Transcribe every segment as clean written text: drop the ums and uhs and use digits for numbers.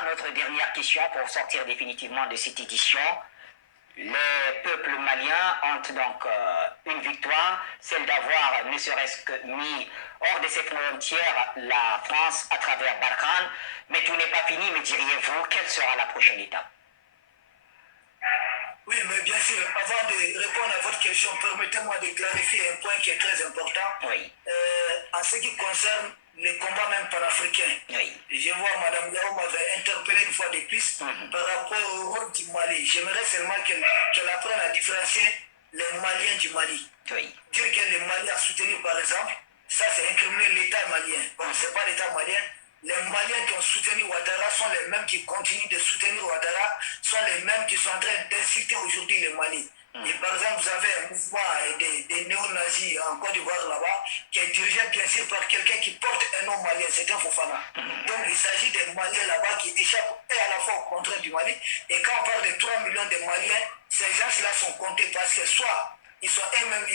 Voilà notre dernière question pour sortir définitivement de cette édition. Les peuples maliens ont donc une victoire, celle d'avoir ne serait-ce que mis hors de ses frontières la France à travers Barkhane. Mais tout n'est pas fini, me diriez-vous, quelle sera la prochaine étape? Oui, mais bien sûr, avant de répondre à votre question, permettez-moi de clarifier un point qui est très important. Oui. En ce qui concerne les combats même panafricains, oui. Je vois Mme Gao m'avait interpellé une fois de plus par rapport au rôle du Mali. J'aimerais seulement qu'elle apprenne à différencier les Maliens du Mali. Oui. Dire que le Mali a soutenu, par exemple, ça c'est incriminer l'État malien. Bon, c'est pas l'État malien. Les Maliens qui ont soutenu Ouattara sont les mêmes qui continuent de soutenir Ouattara, sont les mêmes qui sont en train d'inciter aujourd'hui le Mali. Et par exemple, vous avez un mouvement des néo-nazis en Côte d'Ivoire là-bas, qui est dirigé bien sûr par quelqu'un qui porte un nom malien, c'est un Fofana. Donc il s'agit des Maliens là-bas qui échappent et à la fois au contraire du Mali. Et quand on parle de 3 millions de Maliens, ces gens-là sont comptés parce que soit ils sont eux-mêmes,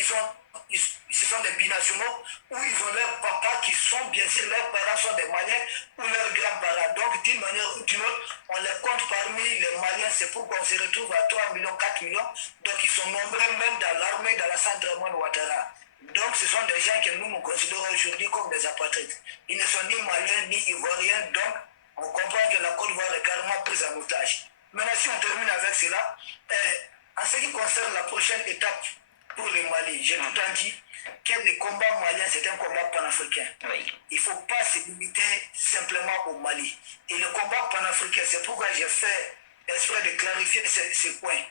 ce sont des binationaux, ou ils ont leurs papas qui sont, bien sûr, leurs parents sont des Maliens, ou leurs grands-parents. Donc, d'une manière ou d'une autre, on les compte parmi les Maliens. C'est pourquoi on se retrouve à 3 millions, 4 millions. Donc, ils sont nombreux même dans l'armée, dans la centre de Ouattara. Donc, ce sont des gens que nous considérons aujourd'hui comme des apatrides. Ils ne sont ni Maliens, ni Ivoiriens. Donc, on comprend que la Côte d'Ivoire est carrément prise en otage. Maintenant, si on termine avec cela, en ce qui concerne la prochaine étape, pour le Mali, j'ai tout le temps dit que le combat malien, c'est un combat panafricain. Oui. Il ne faut pas se limiter simplement au Mali. Et le combat panafricain, c'est pourquoi j'ai fait exprès de clarifier ce point.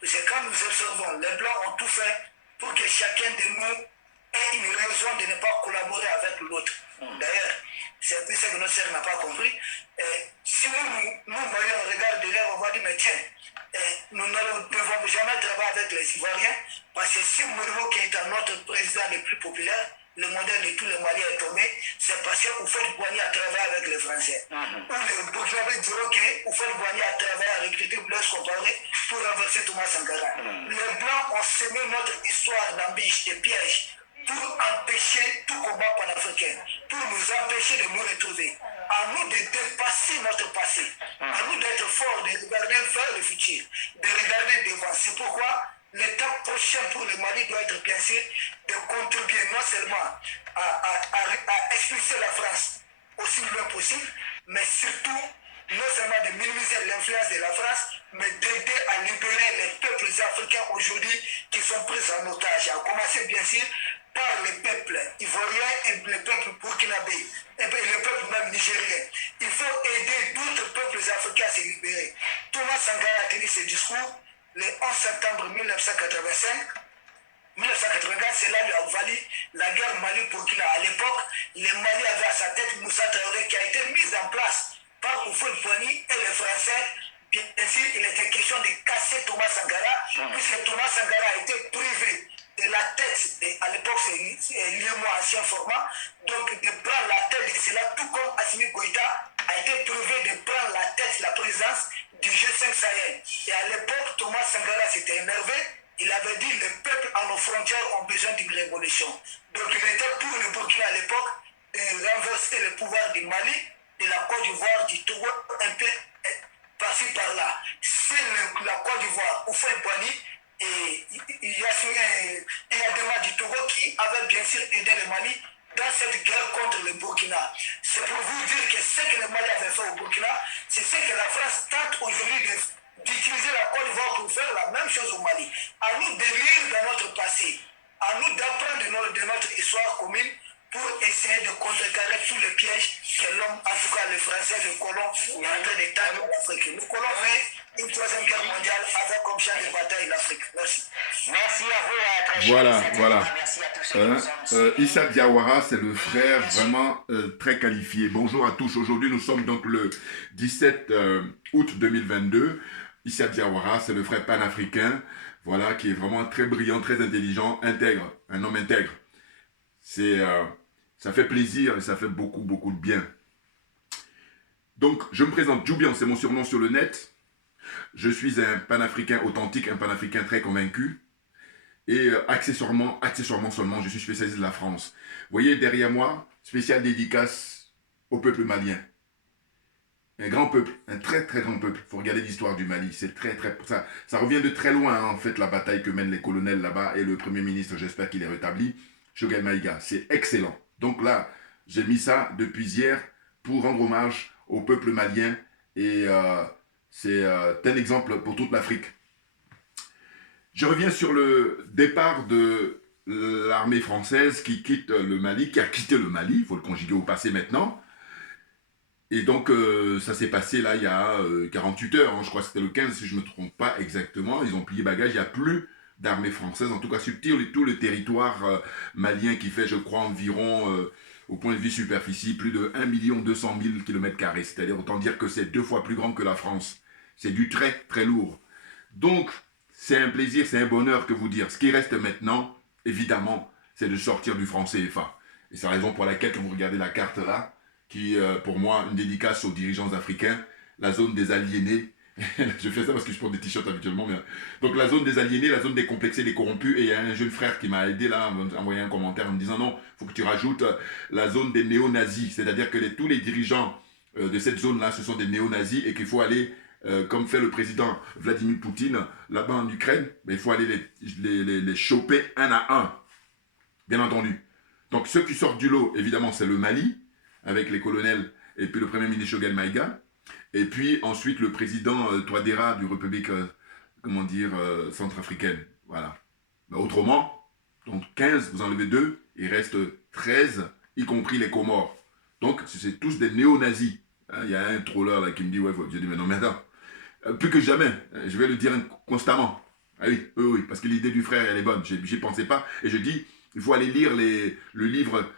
Parce que quand nous observons, les Blancs ont tout fait pour que chacun de nous ait une raison de ne pas collaborer avec l'autre. D'ailleurs, c'est un peu ce que notre sœur n'a pas compris. Si nous Maliens, on regarde derrière, on va dire, mais tiens, nous ne devons jamais travailler avec les Ivoiriens, parce que si Modibo Keïta, notre président le plus populaire, le modèle de tous les Maliens est tombé, c'est parce que Houphouët-Boigny a travaillé avec les Français. Ou les Burkinabés diront que Houphouët-Boigny a travaillé à recruter Blaise Compaoré pour renverser Thomas Sankara. Les Blancs ont semé notre histoire d'embûches, de pièges, pour empêcher tout combat panafricain, pour nous empêcher de nous retrouver. À nous de dépasser notre passé, à nous d'être forts, de regarder vers le futur, de regarder devant. C'est pourquoi l'étape prochaine pour le Mali doit être bien sûr de contribuer non seulement à expulser la France aussi loin possible, mais surtout non seulement de minimiser l'influence de la France, mais d'aider à libérer les peuples africains aujourd'hui qui sont pris en otage. À commencer bien sûr par les peuples ivoiriens et les peuples burkinabés, et les peuples même nigériens. Il faut aider d'autres peuples africains à se libérer. Thomas Sankara a tenu ce discours le 11 septembre 1985. 1984, cela lui a valu la guerre Mali-Burkina. À l'époque, le Mali avait à sa tête Moussa Traoré qui a été mise en place par Houphouët-Boigny et les Français. Bien sûr, il était question de casser Thomas Sankara, puisque Thomas Sankara a été privé de la tête, à l'époque c'est l'IEMO ancien format, donc de prendre la tête de cela, tout comme Assimi Goïta a été privé de prendre la tête, la présidence du G5 Sahel. Et à l'époque, Thomas Sankara s'était énervé, il avait dit les peuples à nos frontières ont besoin d'une révolution. Donc il était pour le Burkina à l'époque de renverser le pouvoir du Mali, de la Côte d'Ivoire, du Togo, un peu par-ci par-là. C'est la Côte d'Ivoire, Houphouët-Boigny, et il y a des du Togo qui avaient bien sûr aidé le Mali dans cette guerre contre le Burkina. C'est pour vous dire que ce que le Mali avait fait au Burkina, c'est ce que la France tente aujourd'hui d'utiliser la Côte d'Ivoire pour faire la même chose au Mali. À nous de lire dans notre passé, à nous d'apprendre de notre histoire commune pour essayer de contrecarrer tous les pièges que l'homme, en tout cas le français, le colon, est en train de tendre l'Afrique. Le colon fait une troisième guerre mondiale avec comme champ de bataille l'Afrique. Merci. Merci à vous, très Voilà, voilà. Merci à tous ceux qui nous ont Issa Diawara, c'est le frère vraiment très qualifié. Bonjour à tous. Aujourd'hui, nous sommes donc le 17 août 2022. Issa Diawara, c'est le frère panafricain, voilà, qui est vraiment très brillant, très intelligent, intègre, un homme intègre. Ça fait plaisir et ça fait beaucoup, beaucoup de bien. Donc, je me présente, Djoubian, c'est mon surnom sur le net. Je suis un panafricain authentique, un panafricain très convaincu. Et accessoirement seulement, je suis spécialiste de la France. Vous voyez derrière moi, spéciale dédicace au peuple malien. Un grand peuple, un très très grand peuple. Il faut regarder l'histoire du Mali. C'est très très... Ça revient de très loin, hein, en fait, la bataille que mènent les colonels là-bas et le Premier ministre, j'espère qu'il est rétabli, Choguel Maïga. C'est excellent. Donc là, j'ai mis ça depuis hier pour rendre hommage au peuple malien et c'est un exemple pour toute l'Afrique. Je reviens sur le départ de l'armée française qui quitte le Mali, qui a quitté le Mali, il faut le conjuguer au passé maintenant. Et donc, ça s'est passé là il y a 48 heures, hein, je crois que c'était le 15 si je ne me trompe pas exactement. Ils ont plié bagages, il n'y a plus d'armée française, en tout cas sur tout le territoire malien qui fait, je crois, environ, au point de vue superficie, plus de 1 200 000 km². C'est-à-dire, autant dire que c'est 2 fois plus grand que la France. C'est du très, très lourd. Donc, c'est un plaisir, c'est un bonheur que vous dire. Ce qui reste maintenant, évidemment, c'est de sortir du franc CFA. Et c'est la raison pour laquelle, quand vous regardez la carte là, qui, pour moi, une dédicace aux dirigeants africains, la zone des aliénés. Je fais ça parce que je porte des t-shirts habituellement. Mais... Donc la zone des aliénés, la zone des complexés, des corrompus. Et il y a un jeune frère qui m'a aidé là, à envoyer un commentaire en me disant non, il faut que tu rajoutes la zone des néo-nazis. C'est-à-dire que tous les dirigeants de cette zone-là, ce sont des néo-nazis et qu'il faut aller, comme fait le président Vladimir Poutine, là-bas en Ukraine, mais il faut aller les choper un à un. Bien entendu. Donc ceux qui sortent du lot, évidemment, c'est le Mali, avec les colonels, et puis le premier ministre Choguel Maïga, et puis ensuite le président Touadéra du République, centrafricaine. Voilà. Mais autrement, donc 15, vous enlevez 2, il reste 13, y compris les Comores. Donc c'est tous des néo-nazis. Il y a un troller là qui me dit, ouais, je dis, mais non, mais attends, plus que jamais, je vais le dire constamment. Ah oui, oui, parce que l'idée du frère, elle est bonne, j'y pensais pas, et je dis, il faut aller lire le livre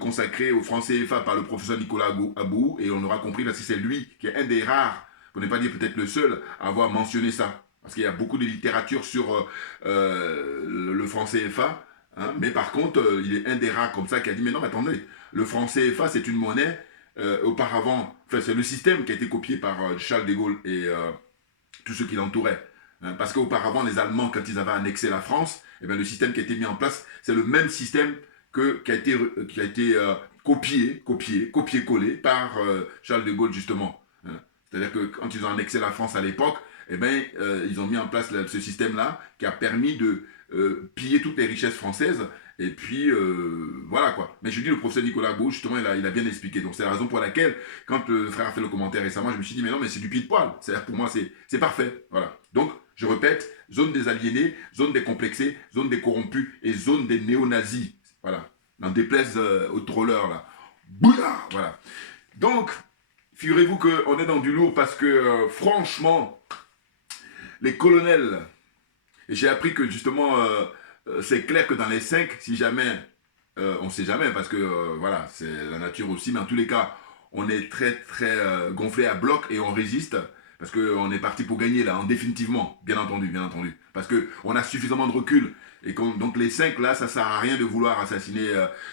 consacré au franc CFA par le professeur Nicolas Abou, et on aura compris parce que c'est lui qui est un des rares, pour ne pas dire peut-être le seul, à avoir mentionné ça. Parce qu'il y a beaucoup de littérature sur le franc CFA, hein, mais par contre, il est un des rares comme ça qui a dit, mais non, attendez, le franc CFA, c'est une monnaie, auparavant, enfin, c'est le système qui a été copié par Charles de Gaulle et tous ceux qui l'entouraient. Hein, parce qu'auparavant, les Allemands, quand ils avaient annexé la France, eh bien, le système qui a été mis en place, c'est le même système qui a été copié-collé par Charles de Gaulle, justement. Hein. C'est-à-dire que quand ils ont annexé la France à l'époque, eh bien, ils ont mis en place ce système-là qui a permis de piller toutes les richesses françaises. Et puis, voilà quoi. Mais je dis, le professeur Nicolas Gauche, justement, il a bien expliqué. Donc, c'est la raison pour laquelle, quand le frère a fait le commentaire récemment, je me suis dit, mais non, mais c'est du pied-de-poil. C'est-à-dire, pour moi, c'est parfait. Voilà. Donc, je répète, zone des aliénés, zone des complexés, zone des corrompus et zone des néo-nazis. Voilà. N'en déplaise aux trollers, là. Bouya. Voilà. Donc, figurez-vous qu'on est dans du lourd parce que, franchement, les colonels, et j'ai appris que, justement, c'est clair que dans les 5, si jamais, on ne sait jamais, parce que, voilà, c'est la nature aussi, mais en tous les cas, on est très, très gonflé à bloc et on résiste. Parce qu'on est parti pour gagner là, définitivement, bien entendu, bien entendu. Parce qu'on a suffisamment de recul. Et donc les 5 là, ça ne sert à rien de vouloir assassiner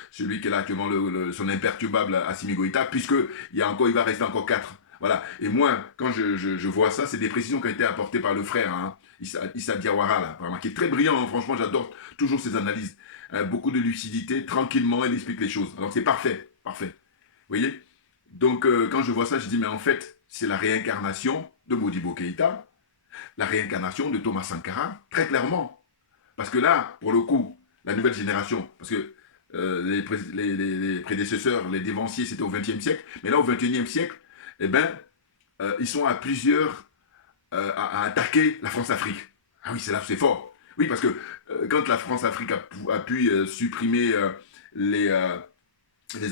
celui qui est là actuellement, son imperturbable Assimi Goïta, puisqu'il va rester encore 4. Voilà. Et moi, quand je vois ça, c'est des précisions qui ont été apportées par le frère, hein, Issa Diawara, là, vraiment, qui est très brillant, hein, franchement, j'adore toujours ses analyses. Beaucoup de lucidité, tranquillement, il explique les choses. Alors c'est parfait, parfait. Vous voyez? Donc quand je vois ça, je dis, mais en fait, c'est la réincarnation de Modibo Keïta, la réincarnation de Thomas Sankara, très clairement. Parce que là, pour le coup, la nouvelle génération, parce que les prédécesseurs, les dévanciers, c'était au XXe siècle, mais là, au XXIe siècle, eh ben, ils sont à plusieurs à attaquer la France-Afrique. Ah oui, c'est là, c'est fort. Oui, parce que quand la France-Afrique a pu supprimer les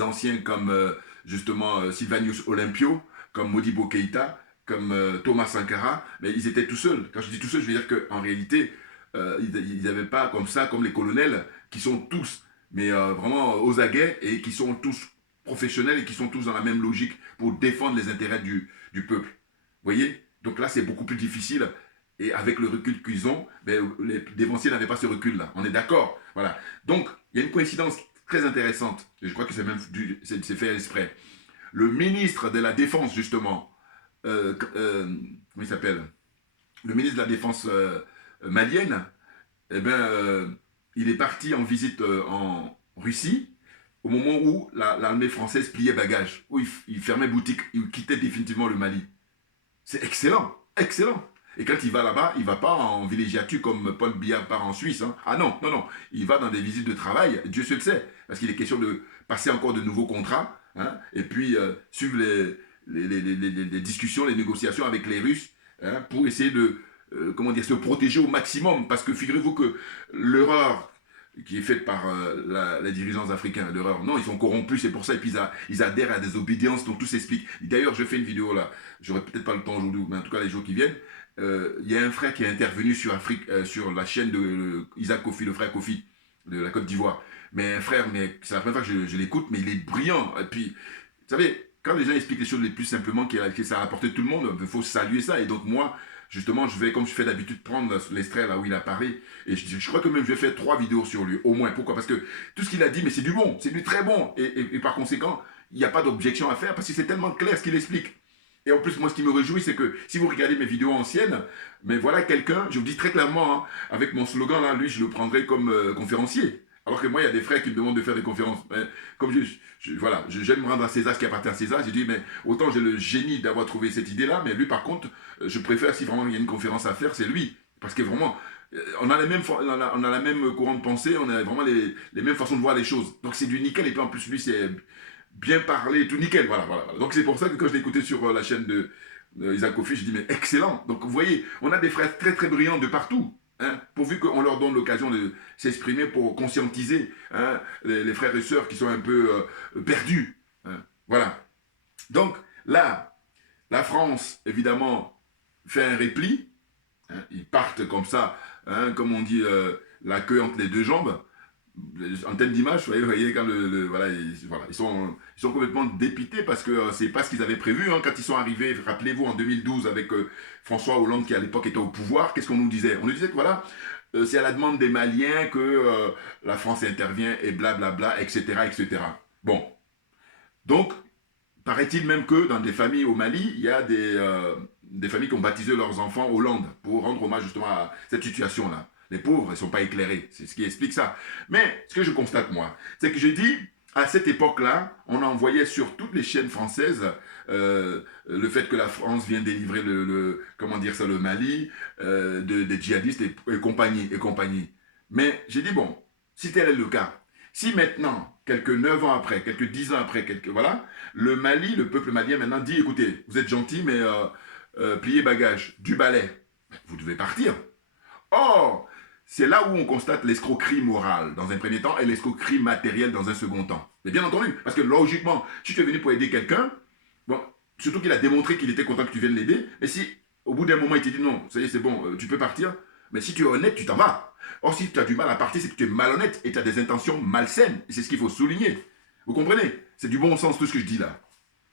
anciens comme justement Sylvanus Olympio, comme Modibo Keïta, comme Thomas Sankara, mais ils étaient tout seuls. Quand je dis tout seuls, je veux dire qu'en réalité, ils n'avaient pas comme ça, comme les colonels, qui sont tous, mais vraiment aux aguets, et qui sont tous professionnels, et qui sont tous dans la même logique pour défendre les intérêts du peuple. Vous voyez? Donc là, c'est beaucoup plus difficile, et avec le recul qu'ils ont, ben, les dévanciers n'avaient pas ce recul-là. On est d'accord? Voilà. Donc, il y a une coïncidence très intéressante, et je crois que c'est fait exprès. Le ministre de la Défense, justement, comment il s'appelle? Le ministre de la Défense malienne, eh ben, il est parti en visite en Russie, au moment où l'armée française pliait bagages, où il fermait boutique, il quittait définitivement le Mali. C'est excellent, excellent. Et quand il va là-bas, il ne va pas en villégiature comme Paul Biya part en Suisse. Hein. Ah non, non, non. Il va dans des visites de travail, Dieu seul sait. Parce qu'il est question de passer encore de nouveaux contrats. Hein, et puis suivre les discussions, les négociations avec les Russes. Hein, pour essayer de comment dire, se protéger au maximum. Parce que figurez-vous que l'erreur qui est faite par les dirigeants africains, l'erreur, non, ils sont corrompus, c'est pour ça, et puis ils adhèrent à des obédiences, donc tout s'explique. D'ailleurs, je fais une vidéo là, j'aurai peut-être pas le temps aujourd'hui, mais en tout cas les jours qui viennent, il y a un frère qui est intervenu sur sur la chaîne de Isaac Kofi, le frère Kofi, de la Côte d'Ivoire. Mais un frère, mais c'est la première fois que je l'écoute, mais il est brillant. Et puis, vous savez, quand les gens expliquent les choses les plus simplement, que ça a apporté tout le monde, il faut saluer ça. Et donc moi, justement, je vais, comme je fais d'habitude, prendre l'extrait là où il a parlé. Et je crois que même je vais faire 3 vidéos sur lui, au moins. Pourquoi? Parce que tout ce qu'il a dit, mais c'est du bon, c'est du très bon. Et par conséquent, il n'y a pas d'objection à faire parce que c'est tellement clair ce qu'il explique. Et en plus, moi, ce qui me réjouit, c'est que si vous regardez mes vidéos anciennes, mais voilà quelqu'un, je vous dis très clairement, hein, avec mon slogan là, lui, je le prendrai comme conférencier. Alors que moi, il y a des frères qui me demandent de faire des conférences. Mais comme voilà, j'aime me rendre à César ce qui appartient à César. J'ai dit, mais autant j'ai le génie d'avoir trouvé cette idée-là, mais lui, par contre, je préfère, si vraiment il y a une conférence à faire, c'est lui. Parce que vraiment, on a la même courant de pensée, on a vraiment les mêmes façons de voir les choses. Donc c'est du nickel. Et puis en plus, lui, c'est bien parlé, tout nickel. Voilà, voilà. Donc c'est pour ça que quand je l'ai écouté sur la chaîne de Isaac Kofi, je dis, mais excellent. Donc vous voyez, on a des frères très très brillants de partout. Hein, pourvu qu'on leur donne l'occasion de s'exprimer pour conscientiser hein, les frères et sœurs qui sont un peu perdus. Hein, voilà. Donc là, la France, évidemment, fait un repli. Hein, ils partent comme ça, hein, comme on dit, la queue entre les deux jambes. En telle d'image, vous voyez quand voilà, ils sont complètement dépités parce que c'est pas ce qu'ils avaient prévu hein, quand ils sont arrivés. Rappelez-vous en 2012 avec François Hollande qui à l'époque était au pouvoir, qu'est-ce qu'on nous disait? On nous disait que voilà, c'est à la demande des Maliens que la France intervient et blablabla, etc., etc. Bon, donc paraît-il même que dans des familles au Mali, il y a des familles qui ont baptisé leurs enfants Hollande pour rendre hommage justement à cette situation-là. Les pauvres, ils ne sont pas éclairés. C'est ce qui explique ça. Mais ce que je constate, moi, c'est que je dis, à cette époque-là, on envoyait sur toutes les chaînes françaises le fait que la France vient délivrer comment dire ça, le Mali des djihadistes et compagnie, et compagnie. Mais j'ai dit, bon, si tel est le cas, si maintenant, quelques 9 ans après, quelques 10 ans après, voilà, le Mali, le peuple malien maintenant dit, écoutez, vous êtes gentil, mais pliez bagages, du balai, vous devez partir. Or, c'est là où on constate l'escroquerie morale dans un premier temps et l'escroquerie matérielle dans un second temps. Mais bien entendu, parce que logiquement, si tu es venu pour aider quelqu'un, bon, surtout qu'il a démontré qu'il était content que tu viennes l'aider, mais si au bout d'un moment il te dit non, ça y est, c'est bon, tu peux partir, mais si tu es honnête, tu t'en vas. Or, si tu as du mal à partir, c'est que tu es malhonnête et tu as des intentions malsaines. Et c'est ce qu'il faut souligner. Vous comprenez? C'est du bon sens tout ce que je dis là.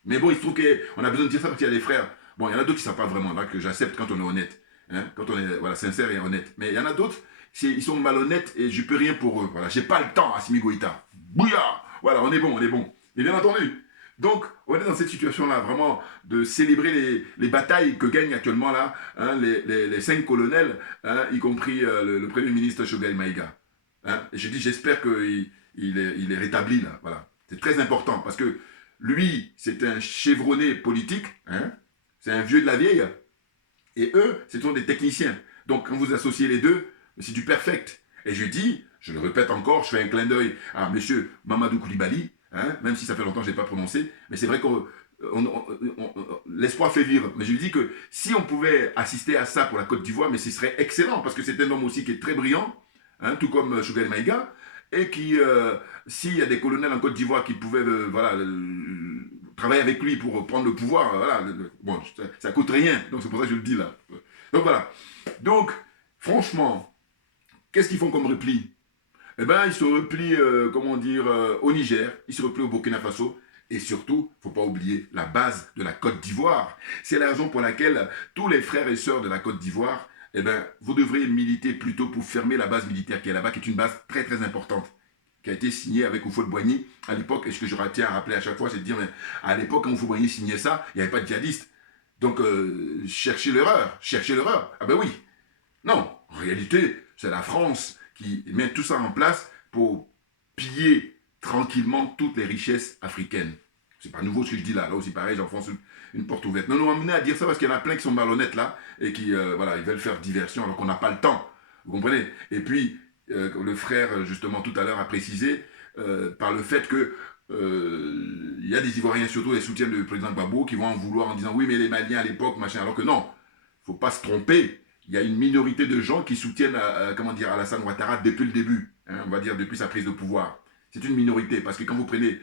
Mais bon, il se trouve qu'on a besoin de dire ça parce qu'il y a des frères. Bon, il y en a d'autres qui ne savent pas vraiment, là, que j'accepte quand on est honnête. Hein, quand on est voilà, sincère et honnête. Mais il y en a d'autres, ils sont malhonnêtes et je ne peux rien pour eux. Voilà, j'ai pas le temps, Assimi Goïta. Bouillard. Voilà, on est bon, on est bon. Et bien entendu. Donc, on est dans cette situation-là, vraiment, de célébrer les batailles que gagnent actuellement là, hein, les 5 colonels, hein, y compris le Premier ministre Choguel Maïga. Hein, et je dis, j'espère qu'il est rétabli là. Voilà. C'est très important parce que lui, c'est un chevronné politique, hein, c'est un vieux de la vieille, et eux, ce sont des techniciens. Donc, quand vous associez les deux, c'est du perfect. Et je dis, je le répète encore, je fais un clin d'œil à M. Mamadou Koulibaly, hein, même si ça fait longtemps que je n'ai pas prononcé, mais c'est vrai que l'espoir fait vivre. Mais je lui dis que si on pouvait assister à ça pour la Côte d'Ivoire, mais ce serait excellent, parce que c'est un homme aussi qui est très brillant, hein, tout comme Choguel Maïga, et qui, s'il y a des colonels en Côte d'Ivoire qui pouvaient voilà, travailler avec lui pour prendre le pouvoir, voilà, bon, ça coûte rien, donc c'est pour ça que je le dis là. Donc voilà. Donc, franchement, qu'est-ce qu'ils font comme repli? Eh bien, ils se replient, comment dire, au Niger, ils se replient au Burkina Faso, et surtout, il ne faut pas oublier la base de la Côte d'Ivoire. C'est la raison pour laquelle tous les frères et sœurs de la Côte d'Ivoire, eh bien, vous devriez militer plutôt pour fermer la base militaire qui est là-bas, qui est une base très très importante, qui a été signée avec Houphouët-Boigny à l'époque. Et ce que je tiens à rappeler à chaque fois, c'est de dire, mais à l'époque, quand Houphouët-Boigny signait ça, il n'y avait pas de djihadistes. Donc, cherchez l'erreur, cherchez l'erreur. Ah ben oui. Non, en réalité, c'est la France qui met tout ça en place pour piller tranquillement toutes les richesses africaines. C'est pas nouveau ce que je dis là. Là aussi, pareil, j'enfonce une porte ouverte. Non, nous amener à dire ça parce qu'il y en a plein qui sont malhonnêtes là et qui, voilà, ils veulent faire diversion alors qu'on n'a pas le temps. Vous comprenez? Et puis, le frère, justement, tout à l'heure a précisé par le fait que il y a des Ivoiriens, surtout les soutiens du président Gbagbo, qui vont en vouloir en disant oui, mais les Maliens à l'époque, machin, alors que non, il ne faut pas se tromper. Il y a une minorité de gens qui soutiennent comment dire, Alassane Ouattara depuis le début, hein, on va dire depuis sa prise de pouvoir. C'est une minorité, parce que quand vous prenez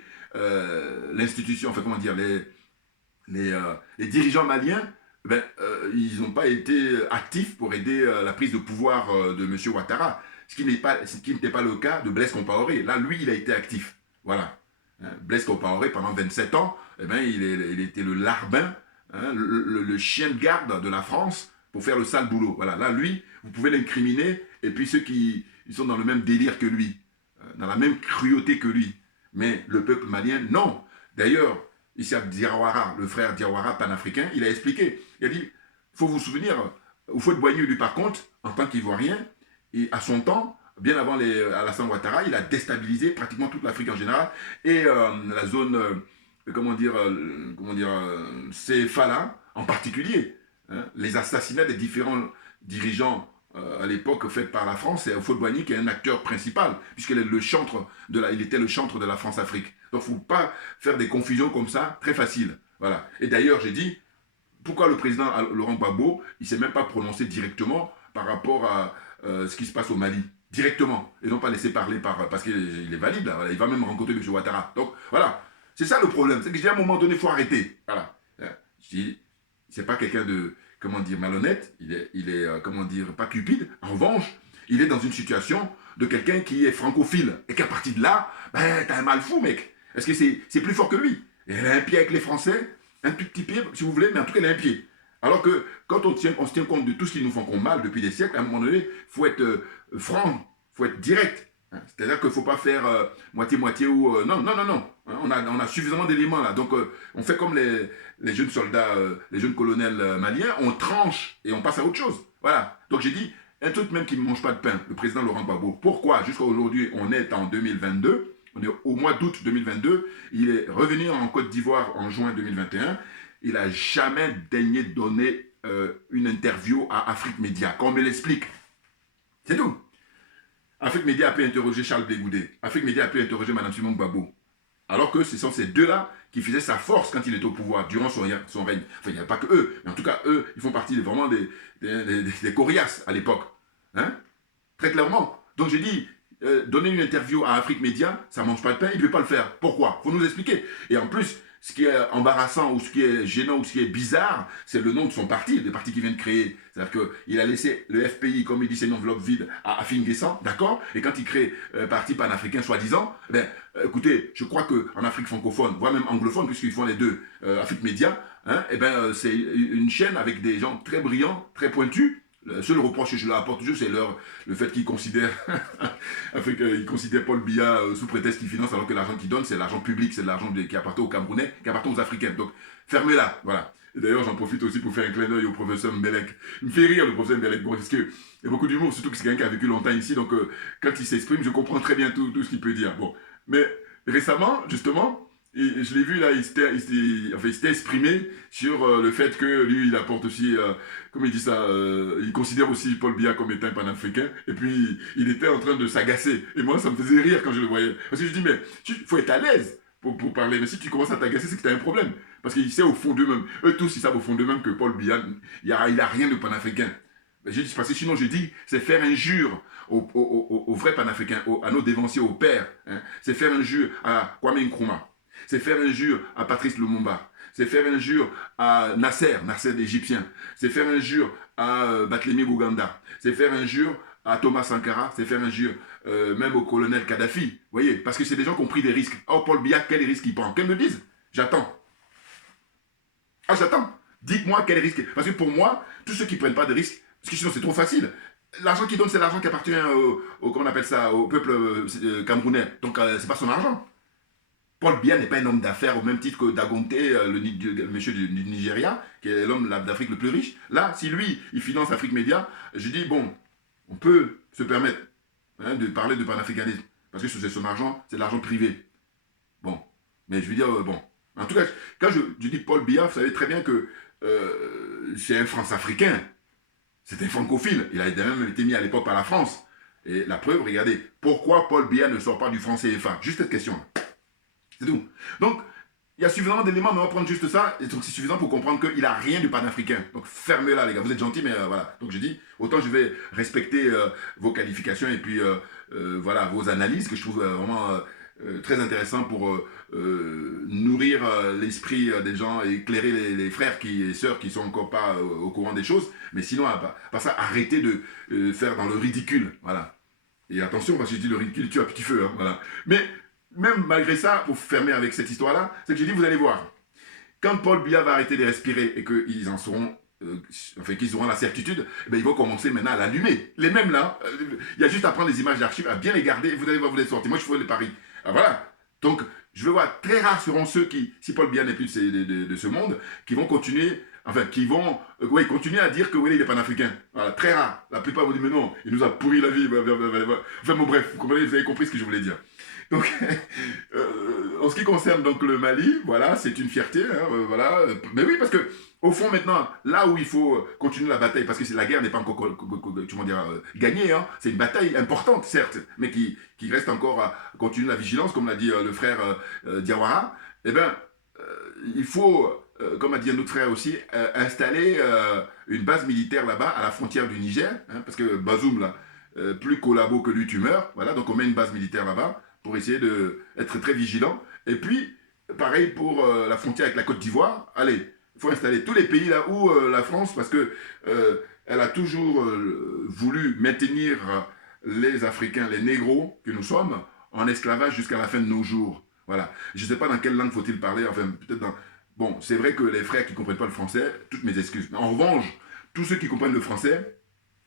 l'institution, enfin comment dire, les dirigeants maliens, ben, ils n'ont pas été actifs pour aider la prise de pouvoir de M. Ouattara, ce qui n'était pas le cas de Blaise Compaoré. Là, lui, il a été actif. Voilà. Blaise Compaoré, pendant 27 ans, eh ben, il était le larbin, hein, le chien de garde de la France pour faire le sale boulot. Voilà. Là, lui, vous pouvez l'incriminer, et puis ceux qui ils sont dans le même délire que lui, dans la même cruauté que lui. Mais le peuple malien, non. D'ailleurs, Issa Diawara, le frère Diawara panafricain, il a expliqué. Il a dit, il faut vous souvenir, Houphouët-Boigny, lui par contre, en tant qu'Ivoirien, et à son temps, bien avant Alassane Ouattara, il a déstabilisé pratiquement toute l'Afrique en général et la zone, CFA en particulier. Hein, les assassinats des différents dirigeants à l'époque faits par la France, c'est Houphouët-Boigny qui est un acteur principal, puisqu'il est il était le chantre de la France-Afrique. Donc il ne faut pas faire des confusions comme ça, très faciles. Voilà. Et d'ailleurs, j'ai dit, pourquoi le président Laurent Gbagbo, il ne s'est même pas prononcé directement par rapport à ce qui se passe au Mali, directement, et non pas laisser parler parce qu'il est valide, là, voilà, il va même rencontrer M. Ouattara. Donc voilà, c'est ça le problème, c'est que je dis à un moment donné, il faut arrêter. Voilà. Je dis, c'est pas quelqu'un de, comment dire, malhonnête, il est comment dire, pas cupide. En revanche, il est dans une situation de quelqu'un qui est francophile, et qu'à partir de là, ben, t'as un mal fou, mec. Est-ce que c'est plus fort que lui? Et elle a un pied avec les Français, un tout petit pied, si vous voulez, mais en tout cas, elle a un pied. Alors que quand on se tient compte de tout ce qu'ils nous font comme mal depuis des siècles, à un moment donné, il faut être franc, il faut être direct. C'est-à-dire qu'il ne faut pas faire moitié-moitié ou... non. On a suffisamment d'éléments là. Donc, on fait comme les jeunes soldats, les jeunes colonels maliens, on tranche et on passe à autre chose. Voilà. Donc, j'ai dit, un truc même qui ne mange pas de pain, le président Laurent Gbagbo. Pourquoi? Jusqu'à aujourd'hui, on est en 2022, on est au mois d'août 2022, il est revenu en Côte d'Ivoire en juin 2021, il n'a jamais daigné donner une interview à Afrique Média, qu'on me l'explique. C'est tout. Afrique Média a pu interroger Charles Blé Goudé. Afrique Média a pu interroger Mme Simone Gbagbo. Alors que ce sont ces deux-là qui faisaient sa force quand il était au pouvoir, durant son règne. Enfin, il n'y a pas que eux, mais en tout cas, eux, ils font partie vraiment des coriaces à l'époque. Hein? Très clairement. Donc j'ai dit, donner une interview à Afrique Média, ça ne mange pas de pain, il ne veut pas le faire. Pourquoi? Il faut nous expliquer. Et en plus, ce qui est embarrassant ou ce qui est gênant ou ce qui est bizarre, c'est le nom de son parti, le parti qu'il vient de créer. C'est-à-dire qu'il a laissé le FPI, comme il dit, c'est une enveloppe vide à Afin Guessant, d'accord? Et quand il crée parti panafricain soi-disant, ben, écoutez, je crois qu'en Afrique francophone, voire même anglophone, puisqu'ils font les deux, Afrique Média, hein, et ben, c'est une chaîne avec des gens très brillants, très pointus. Le seul reproche que je leur apporte toujours, c'est le fait qu'ils considèrent Paul Biya sous prétexte qu'il finance, alors que l'argent qu'il donne, c'est l'argent public, c'est l'argent qui appartient aux Camerounais, qui appartient aux Africains. Donc, fermez-la, voilà. Et d'ailleurs, j'en profite aussi pour faire un clin d'œil au professeur Mbelek. Il me fait rire, le professeur Mbelek, bon, parce qu'il y a beaucoup d'humour, surtout que c'est quelqu'un qui a vécu longtemps ici, donc quand il s'exprime, je comprends très bien tout ce qu'il peut dire. Bon. Mais récemment, justement, et je l'ai vu là, il s'était exprimé sur le fait que lui, il apporte aussi, comme il dit ça, il considère aussi Paul Biya comme étant un panafricain, et puis il était en train de s'agacer. Et moi, ça me faisait rire quand je le voyais. Parce que je dis, mais il faut être à l'aise pour parler, mais si tu commences à t'agacer, c'est que tu as un problème. Parce qu'ils savent au fond d'eux-mêmes, eux tous, ils savent au fond d'eux-mêmes que Paul Biya, il a rien de panafricain. J'ai dit, parce que sinon, j'ai dit, c'est faire injure aux vrais panafricains, à nos dévanciers, aux pères. Hein. C'est faire injure à Kwame Nkrumah. C'est faire injure à Patrice Lumumba. C'est faire injure à Nasser l'Égyptien. C'est faire injure à Barthélemy Buganda. C'est faire injure à Thomas Sankara. C'est faire injure même au colonel Kadhafi. Vous voyez, parce que c'est des gens qui ont pris des risques. Oh, Paul Biya, quel risque il prend? Qu'elle me dise. J'attends. Ah, j'attends. Dites-moi quel risque. Parce que pour moi, tous ceux qui ne prennent pas de risques, parce que sinon c'est trop facile. L'argent qu'il donne, c'est l'argent qui appartient comment on appelle ça, au peuple camerounais. Donc, c'est pas son argent. Paul Biya n'est pas un homme d'affaires au même titre que Dagonte, le monsieur du Nigeria, qui est l'homme d'Afrique le plus riche. Là, si lui, il finance Afrique Média, je dis, bon, on peut se permettre de parler de panafricanisme. Parce que c'est son argent, c'est de l'argent privé. Bon, mais je veux dire, bon. En tout cas, quand je dis Paul Biya, vous savez très bien que c'est un France-africain. C'est un francophile. Il a même été mis à l'époque par la France. Et la preuve, regardez, pourquoi Paul Biya ne sort pas du franc CFA? Juste cette question. C'est tout. Donc, il y a suffisamment d'éléments, mais on va prendre juste ça. Et donc, c'est suffisant pour comprendre qu'il n'a rien du panafricain. Donc, fermez-la, les gars. Vous êtes gentils, mais voilà. Donc, je dis, autant je vais respecter vos qualifications et puis, voilà, vos analyses que je trouve vraiment très intéressant pour nourrir l'esprit des gens et éclairer les frères et sœurs qui sont encore pas au courant des choses. Mais sinon, pas ça, arrêtez de faire dans le ridicule. Voilà. Et attention, parce que je dis le ridicule tue à petit feu. Hein, voilà. Mais même malgré ça, pour fermer avec cette histoire-là, c'est que j'ai dit, vous allez voir, quand Paul Biya va arrêter de respirer et qu'ils en seront, enfin qu'ils auront la certitude, eh bien, ils vont commencer maintenant à l'allumer. Les mêmes là, il y a juste à prendre les images d'archives, à bien les garder, et vous allez voir, vous les sortir. Moi, je fais les paris. Ah, voilà. Donc, je veux voir, très rares seront ceux qui, si Paul Biya n'est plus de ce monde, qui vont continuer, enfin, qui vont continuer à dire que oui, il est panafricain. Voilà, très rare. La plupart vont dire, mais non, il nous a pourri la vie. Enfin, bon, bref, vous avez compris ce que je voulais dire. Donc, en ce qui concerne donc le Mali, voilà, c'est une fierté, hein, voilà. Mais oui, parce que au fond maintenant, là où il faut continuer la bataille, parce que la guerre n'est pas encore, comment dire, gagnée, hein, c'est une bataille importante certes, mais qui reste encore à continuer la vigilance, comme l'a dit le frère Diawara. Eh bien, il faut, comme a dit un autre frère aussi, installer une base militaire là-bas à la frontière du Niger, hein, parce que Bazoum là, plus collabo que lui, tu meurs. Voilà, donc on met une base militaire là-bas pour essayer d'être très vigilant. Et puis, pareil pour la frontière avec la Côte d'Ivoire. Allez, il faut installer tous les pays là où la France, parce que elle a toujours voulu maintenir les Africains, les négros que nous sommes, en esclavage jusqu'à la fin de nos jours. Voilà. Je ne sais pas dans quelle langue faut-il parler, enfin, peut-être dans... Bon, c'est vrai que les frères qui ne comprennent pas le français, toutes mes excuses. Mais en revanche, tous ceux qui comprennent le français,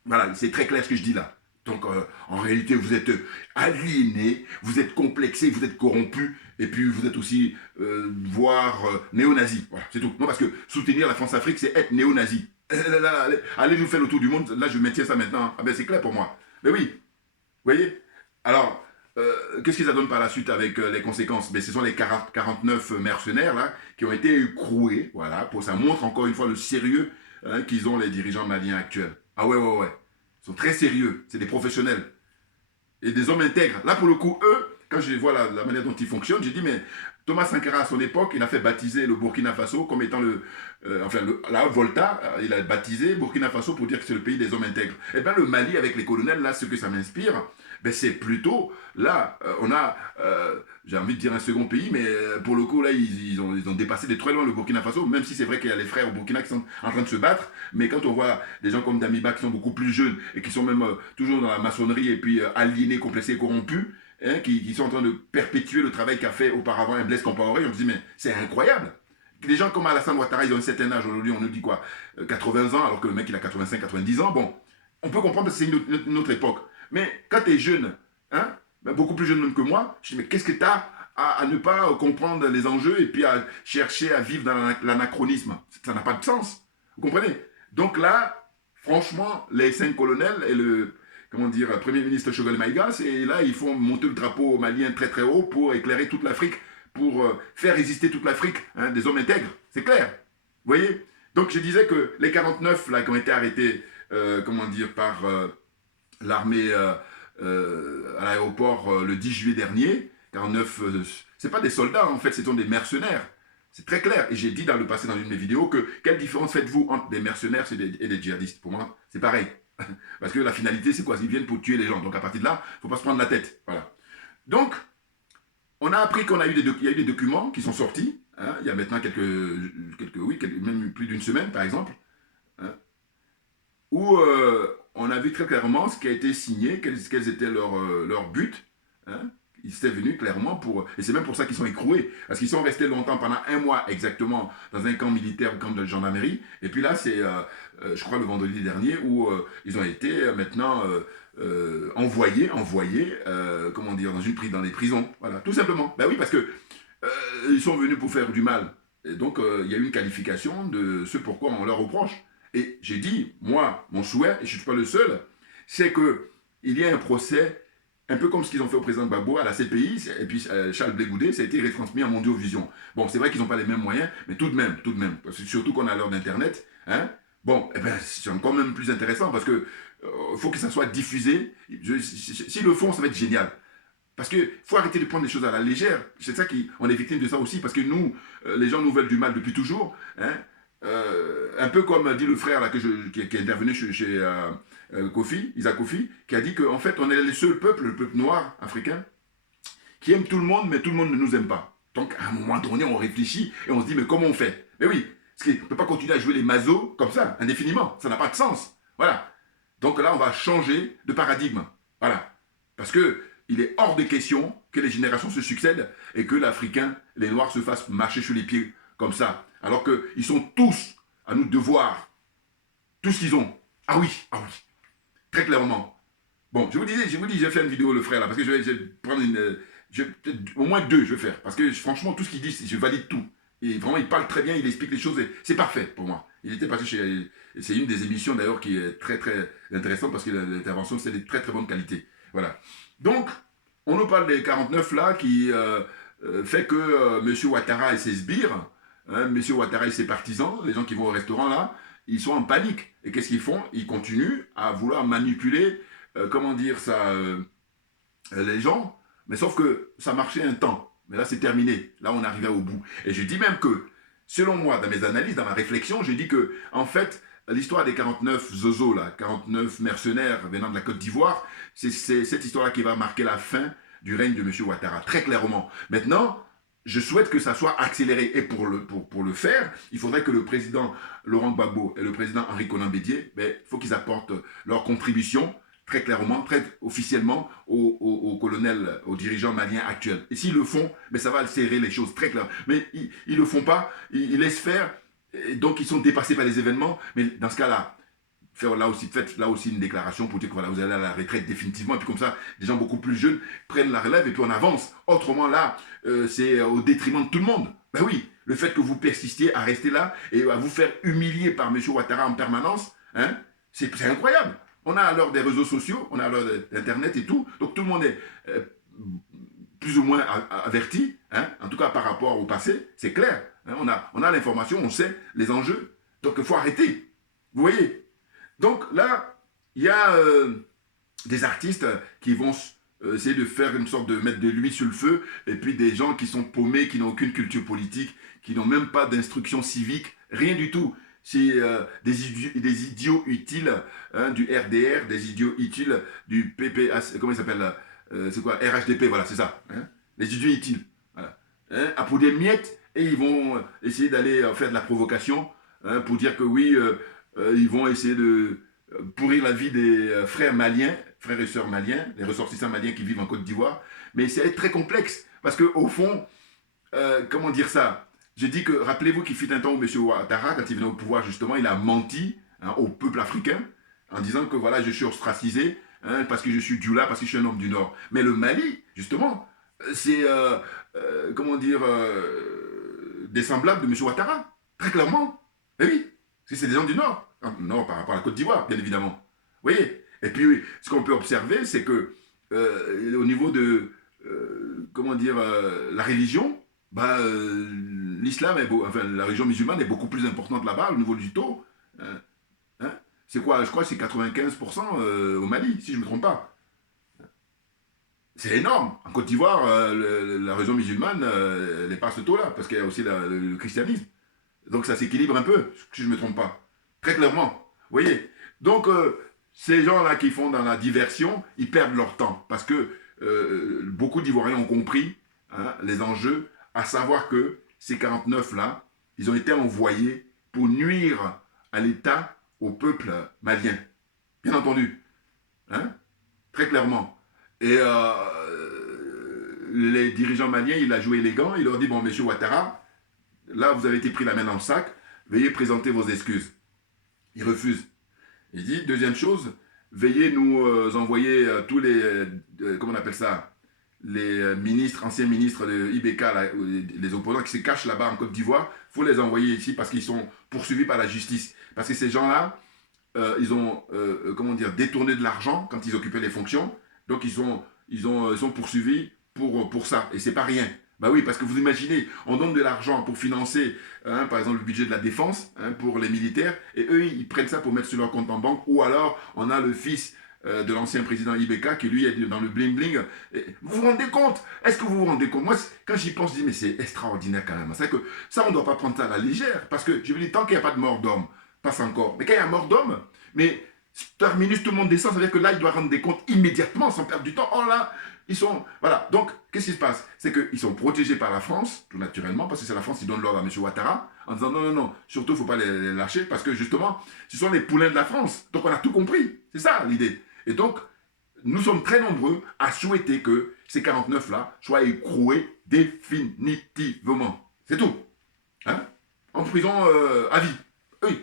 voilà, c'est très clair ce que je dis là. Donc, en réalité, vous êtes aliénés, vous êtes complexés, vous êtes corrompus, et puis vous êtes aussi, voire néo-nazis. Voilà, c'est tout. Non, parce que soutenir la France-Afrique, c'est être néo-nazi. Allez nous faire le tour du monde, là je maintiens ça maintenant. Ah ben c'est clair pour moi. Mais oui, vous voyez. Alors, qu'est-ce que ça donne par la suite avec les conséquences? Ben, ce sont les 49 mercenaires là, qui ont été écroués. Voilà, ça montre encore une fois le sérieux hein, qu'ils ont les dirigeants maliens actuels. Ah ouais, ouais, ouais. Ils sont très sérieux, c'est des professionnels. Et des hommes intègres. Là, pour le coup, eux, quand je vois la manière dont ils fonctionnent, j'ai dit, mais Thomas Sankara, à son époque, il a fait baptiser le Burkina Faso comme étant la Volta, il a baptisé Burkina Faso pour dire que c'est le pays des hommes intègres. Eh bien, le Mali, avec les colonels, là, ce que ça m'inspire, ben, c'est plutôt, là, on a, j'ai envie de dire un second pays, mais pour le coup, là, ils ont dépassé de très loin le Burkina Faso, même si c'est vrai qu'il y a les frères au Burkina qui sont en train de se battre, mais quand on voit des gens comme Damiba qui sont beaucoup plus jeunes et qui sont même toujours dans la maçonnerie et puis aliénés, complexés, corrompus, hein, qui sont en train de perpétuer le travail qu'a fait auparavant un Blaise Compaoré, on se dit, mais c'est incroyable. Des gens comme Alassane Ouattara, ils ont un certain âge, aujourd'hui on nous dit quoi, 80 ans, alors que le mec il a 85, 90 ans, bon, on peut comprendre que c'est une autre époque. Mais quand tu es jeune, hein, beaucoup plus jeune même que moi, je dis, mais qu'est-ce que tu as à ne pas comprendre les enjeux et puis à chercher à vivre dans l'anachronisme? Ça n'a pas de sens. Vous comprenez? Donc là, franchement, les 5 colonels et le, comment dire, Premier ministre Choguel Maïga, et là, ils font monter le drapeau malien très très haut pour éclairer toute l'Afrique, pour faire résister toute l'Afrique, hein, des hommes intègres. C'est clair. Vous voyez? Donc je disais que les 49 là, qui ont été arrêtés, comment dire, par l'armée à l'aéroport le 10 juillet dernier, 49, c'est pas des soldats en fait, ce sont des mercenaires. C'est très clair. Et j'ai dit dans le passé dans une de mes vidéos que quelle différence faites-vous entre des mercenaires et des djihadistes? Pour moi, c'est pareil. Parce que la finalité, c'est quoi? Ils viennent pour tuer les gens. Donc à partir de là, il ne faut pas se prendre la tête. Voilà. Donc, on a appris qu'il y a eu des documents qui sont sortis. Hein, il y a maintenant même plus d'une semaine, par exemple, hein, où on a vu très clairement ce qui a été signé, quels étaient leurs buts. Hein. Ils étaient venus clairement pour... Et c'est même pour ça qu'ils sont écroués. Parce qu'ils sont restés longtemps, pendant 1 mois exactement, dans un camp militaire, un camp de gendarmerie. Et puis là, c'est, je crois, le vendredi dernier, où ils ont été maintenant envoyés, comment dire, dans les prisons. Voilà, tout simplement. Ben oui, parce que ils sont venus pour faire du mal. Et donc, il y a eu une qualification de ce pourquoi on leur reproche. Et j'ai dit, moi, mon souhait, et je ne suis pas le seul, c'est qu'il y ait un procès un peu comme ce qu'ils ont fait au président Gbagbo à la CPI, et puis Charles Blé Goudé, ça a été retransmis en Mondiovision. Bon, c'est vrai qu'ils n'ont pas les mêmes moyens, mais tout de même, parce que surtout qu'on a l'heure d'Internet, hein, bon, eh ben, c'est encore même plus intéressant, parce que faut que ça soit diffusé. S'ils le font, ça va être génial. Parce qu'il faut arrêter de prendre les choses à la légère. C'est ça qu'on est victime de ça aussi, parce que nous, les gens nous veulent du mal depuis toujours, hein, un peu comme dit le frère là, qui est intervenu chez Kofi, Isaac Kofi, qui a dit qu'en fait, on est les seuls peuples, le peuple noir africain, qui aime tout le monde, mais tout le monde ne nous aime pas. Donc, à un moment donné, on réfléchit et on se dit, mais comment on fait? Mais oui, parce qu'on ne peut pas continuer à jouer les mazos comme ça, indéfiniment. Ça n'a pas de sens. Voilà. Donc là, on va changer de paradigme. Voilà. Parce que il est hors de question que les générations se succèdent et que l'Africain, les Noirs, se fassent marcher sur les pieds comme ça. Alors qu'ils sont tous à nous devoir tout ce qu'ils ont. Ah oui, très clairement. Bon, je vous dis, j'ai fait une vidéo, le frère, là, parce que je vais prendre au moins 2, je vais faire. Parce que franchement, tout ce qu'il dit, je valide tout. Et vraiment, il parle très bien, il explique les choses, c'est parfait pour moi. Il était passé chez... C'est une des émissions, d'ailleurs, qui est très, très intéressante, parce que l'intervention, c'est de très, très bonne qualité. Voilà. Donc, on nous parle des 49 là, qui fait que M. Ouattara et ses sbires, hein, M. Ouattara et ses partisans, les gens qui vont au restaurant là, ils sont en panique. Et qu'est-ce qu'ils font? Ils continuent à vouloir manipuler, comment dire ça, les gens. Mais sauf que ça marchait un temps. Mais là, c'est terminé. Là, on arrivait au bout. Et je dis même que, selon moi, dans mes analyses, dans ma réflexion, je dis que, en fait, l'histoire des 49 zozos, là, 49 mercenaires venant de la Côte d'Ivoire, c'est cette histoire-là qui va marquer la fin du règne de M. Ouattara, très clairement. Maintenant, je souhaite que ça soit accéléré. Et pour le faire, il faudrait que le président Laurent Gbagbo et le président Henri Konan Bédié, il faut qu'ils apportent leur contribution, très clairement, très officiellement, au colonel, aux dirigeants maliens actuels. Et s'ils le font, ça va serrer les choses, très clairement. Mais ils ne le font pas, ils laissent faire, et donc ils sont dépassés par les événements. Mais dans ce cas-là, faites là aussi une déclaration pour dire que voilà, vous allez à la retraite définitivement, et puis comme ça, des gens beaucoup plus jeunes prennent la relève, et puis on avance. Autrement, là, c'est au détriment de tout le monde. Ben oui, le fait que vous persistiez à rester là, et à vous faire humilier par M. Ouattara en permanence, hein, c'est incroyable. On a à l'heure des réseaux sociaux, on a à l'heure d'Internet et tout, donc tout le monde est plus ou moins averti, hein, en tout cas par rapport au passé, c'est clair. Hein, on a l'information, on sait les enjeux, donc il faut arrêter. Vous voyez? Donc là, il y a des artistes qui vont essayer de faire une sorte de mettre de l'huile sur le feu, et puis des gens qui sont paumés, qui n'ont aucune culture politique, qui n'ont même pas d'instruction civique, rien du tout. C'est des idiots utiles, hein, du RDR, des idiots utiles du PPA, comment il s'appelle, c'est quoi, RHDP, voilà, c'est ça. Hein, les idiots utiles. Voilà. Hein, pour des miettes, et ils vont essayer d'aller faire de la provocation, hein, pour dire que oui, ils vont essayer de pourrir la vie des frères maliens, frères et sœurs maliens, les ressortissants maliens qui vivent en Côte d'Ivoire. Mais c'est très complexe, parce qu'au fond, comment dire ça? J'ai dit que, rappelez-vous qu'il fut un temps où M. Ouattara, quand il venait au pouvoir, justement, il a menti, hein, au peuple africain, en disant que voilà, je suis ostracisé, hein, parce que je suis Dioula, parce que je suis un homme du Nord. Mais le Mali, justement, c'est, comment dire, des semblables de M. Ouattara, très clairement. Eh oui, parce que c'est des gens du Nord. Non, par rapport à la Côte d'Ivoire, bien évidemment. Vous voyez? Et puis, ce qu'on peut observer, c'est que, au niveau de, comment dire, la religion, l'islam, enfin la religion musulmane est beaucoup plus importante là-bas au niveau du taux. Hein, c'est quoi? Je crois que c'est 95% au Mali, si je ne me trompe pas. C'est énorme. En Côte d'Ivoire, la religion musulmane n'est pas à ce taux-là, parce qu'il y a aussi le christianisme. Donc ça s'équilibre un peu, si je ne me trompe pas. Très clairement. Vous voyez? Donc, ces gens-là qui font dans la diversion, ils perdent leur temps. Parce que beaucoup d'Ivoiriens ont compris, hein, les enjeux, à savoir que ces 49-là, ils ont été envoyés pour nuire à l'État, au peuple malien. Bien entendu. Hein? Très clairement. Et les dirigeants maliens, il a joué élégant, il leur dit, bon, monsieur Ouattara, là, vous avez été pris la main dans le sac, veuillez présenter vos excuses. Il refuse. Il dit, deuxième chose, veuillez nous envoyer tous les, comment on appelle ça, les ministres, anciens ministres de IBK, là, les opposants qui se cachent là-bas en Côte d'Ivoire, il faut les envoyer ici parce qu'ils sont poursuivis par la justice. Parce que ces ils ont, comment dire, détourné de l'argent quand ils occupaient les fonctions. Donc, ils ont ils sont poursuivis pour ça. Et c'est pas rien. Bah oui, parce que vous imaginez, on donne de l'argent pour financer, hein, par exemple, le budget de la défense, hein, pour les militaires, et eux, ils prennent ça pour mettre sur leur compte en banque, ou alors on a le fils de l'ancien président Ibeka qui lui est dans le bling-bling. Vous vous rendez compte? Est-ce que vous vous rendez compte? Moi, quand j'y pense, je dis, mais c'est extraordinaire quand même. C'est que ça, on ne doit pas prendre ça à la légère, parce que je me dis, tant qu'il n'y a pas de mort d'homme, passe encore. Mais quand il y a mort d'homme, mais terminus, tout le monde descend, ça veut dire que là, il doit rendre des comptes immédiatement, sans perdre du temps. Oh là, ils sont... Voilà. Donc, qu'est-ce qui se passe? C'est qu'ils sont protégés par la France, tout naturellement, parce que c'est la France qui donne l'ordre à M. Ouattara, en disant non, non, non, surtout, il ne faut pas les lâcher, parce que justement, ce sont les poulains de la France. Donc, on a tout compris. C'est ça, l'idée. Et donc, nous sommes très nombreux à souhaiter que ces 49-là soient écroués définitivement. C'est tout. Hein? En prison à vie. Oui.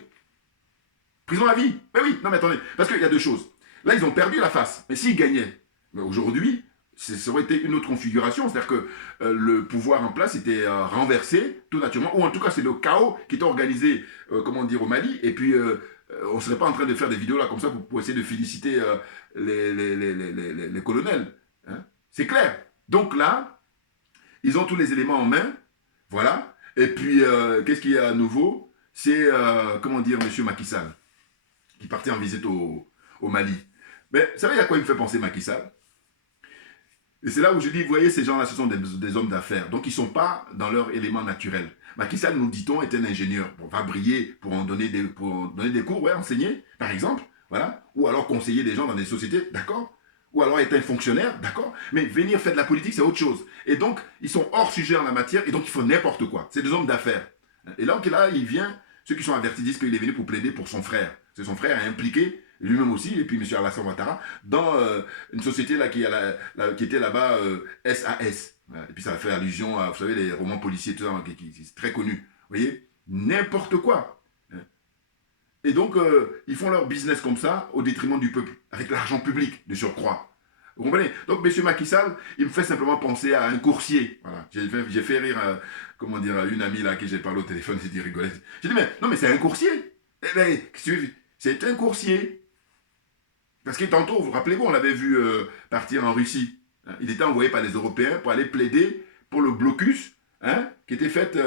Prison à vie. Mais oui, non mais attendez, parce qu'il y a deux choses. Là, ils ont perdu la face. Mais s'ils gagnaient, aujourd'hui, ça aurait été une autre configuration. C'est-à-dire que le pouvoir en place était renversé, tout naturellement. Ou en tout cas, c'est le chaos qui était organisé, comment dire, au Mali. Et puis, on ne serait pas en train de faire des vidéos là comme ça pour essayer de féliciter les colonels. Hein? C'est clair. Donc là, ils ont tous les éléments en main. Voilà. Et puis, qu'est-ce qu'il y a à nouveau? C'est, comment dire, M. Macky Sall, qui partait en visite au Mali. Mais vous savez à quoi il me fait penser Macky Sall? Et c'est là où je dis, vous voyez, ces gens-là, ce sont des hommes d'affaires. Donc, ils ne sont pas dans leur élément naturel. Macky Sall, nous dit-on, est un ingénieur. On va briller pour donner des cours, ouais, enseigner, par exemple. Voilà. Ou alors conseiller des gens dans des sociétés, d'accord. Ou alors être un fonctionnaire, d'accord. Mais venir faire de la politique, c'est autre chose. Et donc, ils sont hors sujet en la matière, et donc ils font n'importe quoi. C'est des hommes d'affaires. Et donc là, il vient, ceux qui sont avertis disent qu'il est venu pour plaider pour son frère. C'est son frère est impliqué, lui-même aussi, et puis M. Alassane Ouattara, dans une société là, qui était là-bas, SAS. Et puis ça fait allusion à, vous savez, les romans policiers, tout ça, c'est très connu. Vous voyez? N'importe quoi. Et donc, ils font leur business comme ça, au détriment du peuple, avec l'argent public, de surcroît. Vous comprenez? Donc, M. Macky Sall, il me fait simplement penser à un coursier. Voilà. J'ai fait rire, comment dire, à une amie là, à qui j'ai parlé au téléphone, j'ai dit rigolait. J'ai dit, mais non, mais c'est un coursier. Eh bien, c'est un coursier. Parce que tantôt, vous rappelez-vous, on l'avait vu partir en Russie. Hein? Il était envoyé par les Européens pour aller plaider pour le blocus, hein, qui était fait,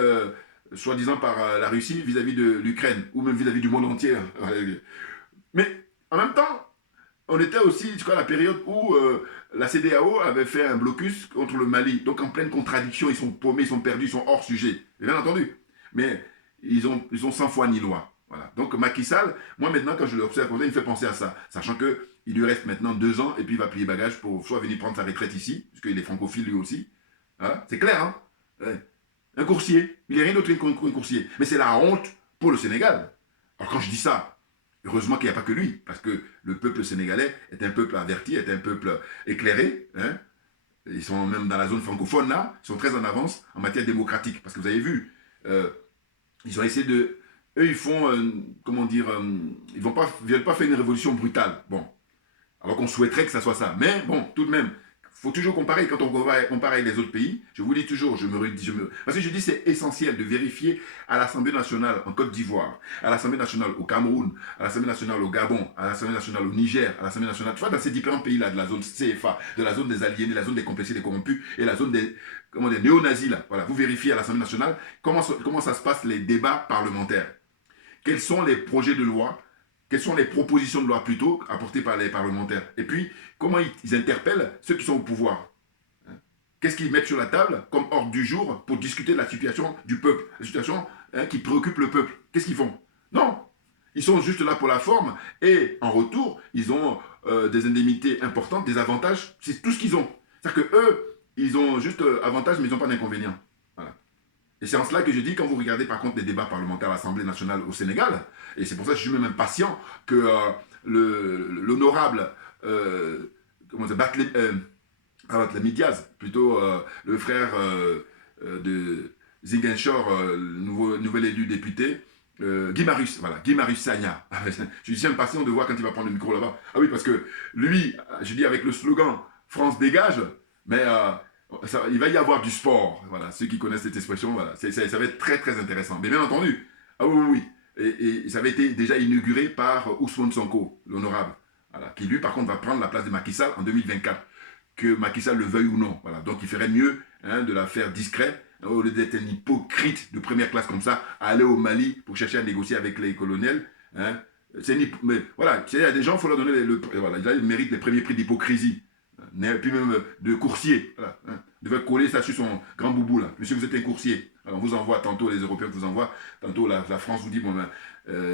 soi-disant, par la Russie vis-à-vis de l'Ukraine, ou même vis-à-vis du monde entier. Mais en même temps, on était aussi, je crois, à la période où la CEDEAO avait fait un blocus contre le Mali. Donc en pleine contradiction, ils sont paumés, ils sont perdus, ils sont hors sujet. Bien entendu. Mais ils ont sans foi ni loi. Voilà. Donc Macky Sall, moi maintenant quand je l'observe comme ça, il me fait penser à ça. Sachant qu'il lui reste maintenant 2 ans et puis il va plier bagage pour soit venir prendre sa retraite ici, puisqu'il est francophile lui aussi. Hein? C'est clair, hein? Ouais. Un coursier. Il n'y a rien d'autre qu'un coursier. Mais c'est la honte pour le Sénégal. Alors quand je dis ça, heureusement qu'il n'y a pas que lui, parce que le peuple sénégalais est un peuple averti, est un peuple éclairé. Hein? Ils sont même dans la zone francophone là, ils sont très en avance en matière démocratique. Parce que vous avez vu, ils ont essayé de... Eux, ils font, comment dire, ils ne viennent pas faire une révolution brutale. Bon, alors qu'on souhaiterait que ça soit ça. Mais bon, tout de même, il faut toujours comparer. Quand on compare avec les autres pays, je vous dis toujours, parce que je dis c'est essentiel de vérifier à l'Assemblée nationale en Côte d'Ivoire, à l'Assemblée nationale au Cameroun, à l'Assemblée nationale au Gabon, à l'Assemblée nationale au Niger, à l'Assemblée nationale, tu vois, dans ces différents pays-là, de la zone CFA, de la zone des aliénés, la zone des complexés, des corrompus, et la zone des néo-nazis, là. Voilà, vous vérifiez à l'Assemblée nationale comment ça se passe les débats parlementaires. Quels sont les projets de loi, quelles sont les propositions de loi plutôt apportées par les parlementaires. Et puis, comment ils interpellent ceux qui sont au pouvoir. Qu'est-ce qu'ils mettent sur la table comme ordre du jour pour discuter de la situation du peuple, la situation qui préoccupe le peuple. Qu'est-ce qu'ils font? Non, ils sont juste là pour la forme et en retour, ils ont des indemnités importantes, des avantages, c'est tout ce qu'ils ont. C'est-à-dire qu'eux, ils ont juste avantages mais ils n'ont pas d'inconvénients. Voilà. Et c'est en cela que je dis, quand vous regardez par contre les débats parlementaires à l'Assemblée nationale au Sénégal, et c'est pour ça que je suis même impatient que l'honorable Barthélémy Diaz, plutôt le frère de Ziguinchor, nouvel élu député, Guy Marius Sagna. Je suis impatient de voir quand il va prendre le micro là-bas. Ah oui, parce que lui, je dis avec le slogan « France dégage », mais il va y avoir du sport. Voilà, ceux qui connaissent cette expression, voilà, ça va être très très intéressant. Mais bien entendu, ah oui, oui, oui. Et ça avait été déjà inauguré par Ousmane Sonko, l'honorable, voilà, qui lui par contre va prendre la place de Macky Sall en 2024. que Macky Sall le veuille ou non. Voilà. Donc il ferait mieux de la faire discret, au lieu d'être un hypocrite de première classe comme ça, à aller au Mali pour chercher à négocier avec les colonels. Mais voilà, il y a des gens, il faut leur donner voilà, ils méritent les premiers prix d'hypocrisie. Puis même de coursier. Voilà, devait coller ça sur son grand boubou là. Monsieur, vous êtes un coursier. Alors, on vous envoie tantôt les Européens vous envoient, tantôt la France vous dit bon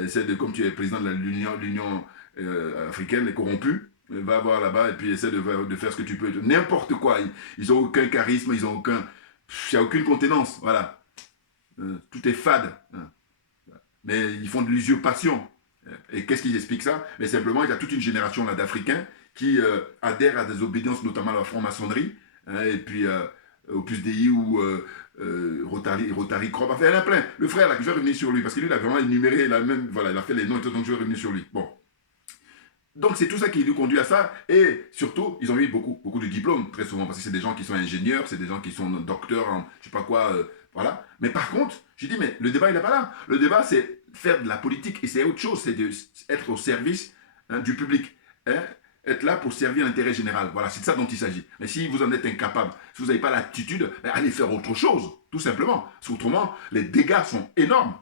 essaie de, comme tu es président de l'Union africaine, les corrompus, va voir là-bas et puis essaie de faire ce que tu peux. N'importe quoi. Ils n'ont aucun charisme, ils ont aucun. Il n'y a aucune contenance. Voilà. Tout est fade. Mais ils font de l'usurpation. Et qu'est-ce qui explique ça? Mais simplement, il y a toute une génération là d'Africains qui adhèrent à des obédiences, notamment à la franc-maçonnerie, et puis au Plus DI ou Rotary Crop. Enfin, il y en a plein. Le frère, là, je vais revenir sur lui, parce que lui, il a vraiment énuméré, voilà, il a fait les noms et tout, donc je vais revenir sur lui. Bon. Donc, c'est tout ça qui nous conduit à ça. Et surtout, ils ont eu beaucoup de diplômes, très souvent, parce que c'est des gens qui sont ingénieurs, c'est des gens qui sont docteurs en je sais pas quoi, voilà. Mais par contre, j'ai dit, mais le débat, il n'est pas là. Le débat, c'est faire de la politique, et c'est autre chose, c'est être au service du public. Être là pour servir l'intérêt général. Voilà, c'est de ça dont il s'agit. Mais si vous en êtes incapable, si vous n'avez pas l'attitude, allez faire autre chose, tout simplement. Autrement, les dégâts sont énormes.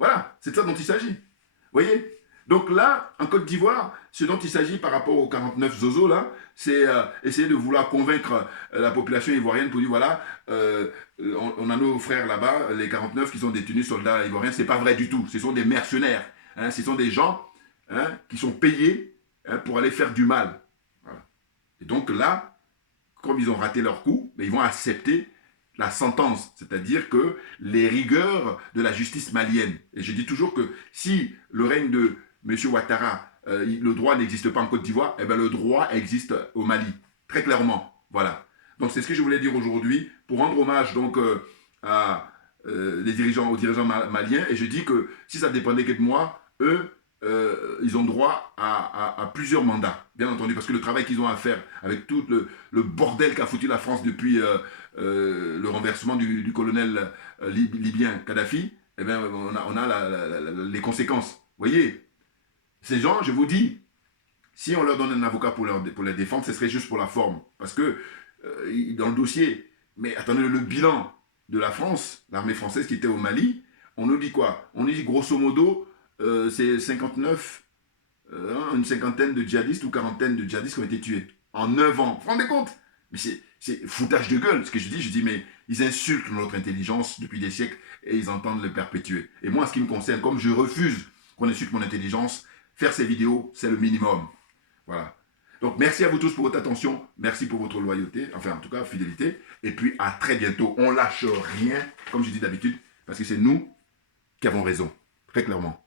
Voilà, c'est de ça dont il s'agit. Vous voyez? Donc là, en Côte d'Ivoire, ce dont il s'agit par rapport aux 49 Zozo, là, c'est essayer de vouloir convaincre la population ivoirienne pour dire, voilà, on a nos frères là-bas, les 49 qui sont détenus soldats ivoiriens, c'est pas vrai du tout. Ce sont des mercenaires. Ce sont des gens qui sont payés pour aller faire du mal. Voilà. Et donc là, comme ils ont raté leur coup, ils vont accepter la sentence, c'est-à-dire que les rigueurs de la justice malienne. Et je dis toujours que si le règne de M. Ouattara, le droit n'existe pas en Côte d'Ivoire, eh bien le droit existe au Mali, très clairement. Voilà. Donc c'est ce que je voulais dire aujourd'hui pour rendre hommage donc aux dirigeants maliens. Et je dis que si ça dépendait que de moi, eux, ils ont droit à plusieurs mandats, bien entendu, parce que le travail qu'ils ont à faire avec tout le bordel qu'a foutu la France depuis le renversement du colonel libyen Kadhafi, eh bien, on a les conséquences. Vous voyez, ces gens, je vous dis, si on leur donne un avocat pour les défendre, ce serait juste pour la forme. Parce que dans le dossier, mais attendez, le bilan de la France, l'armée française qui était au Mali, on nous dit quoi? On nous dit grosso modo, c'est 59, une cinquantaine de djihadistes ou quarantaine de djihadistes qui ont été tués en 9 ans. Vous vous rendez compte? Mais c'est foutage de gueule. Ce que je dis, mais ils insultent notre intelligence depuis des siècles et ils entendent le perpétuer. Et moi, en ce qui me concerne, comme je refuse qu'on insulte mon intelligence, faire ces vidéos, c'est le minimum. Voilà. Donc, merci à vous tous pour votre attention. Merci pour votre loyauté, enfin, en tout cas, fidélité. Et puis, à très bientôt. On lâche rien, comme je dis d'habitude, parce que c'est nous qui avons raison, très clairement.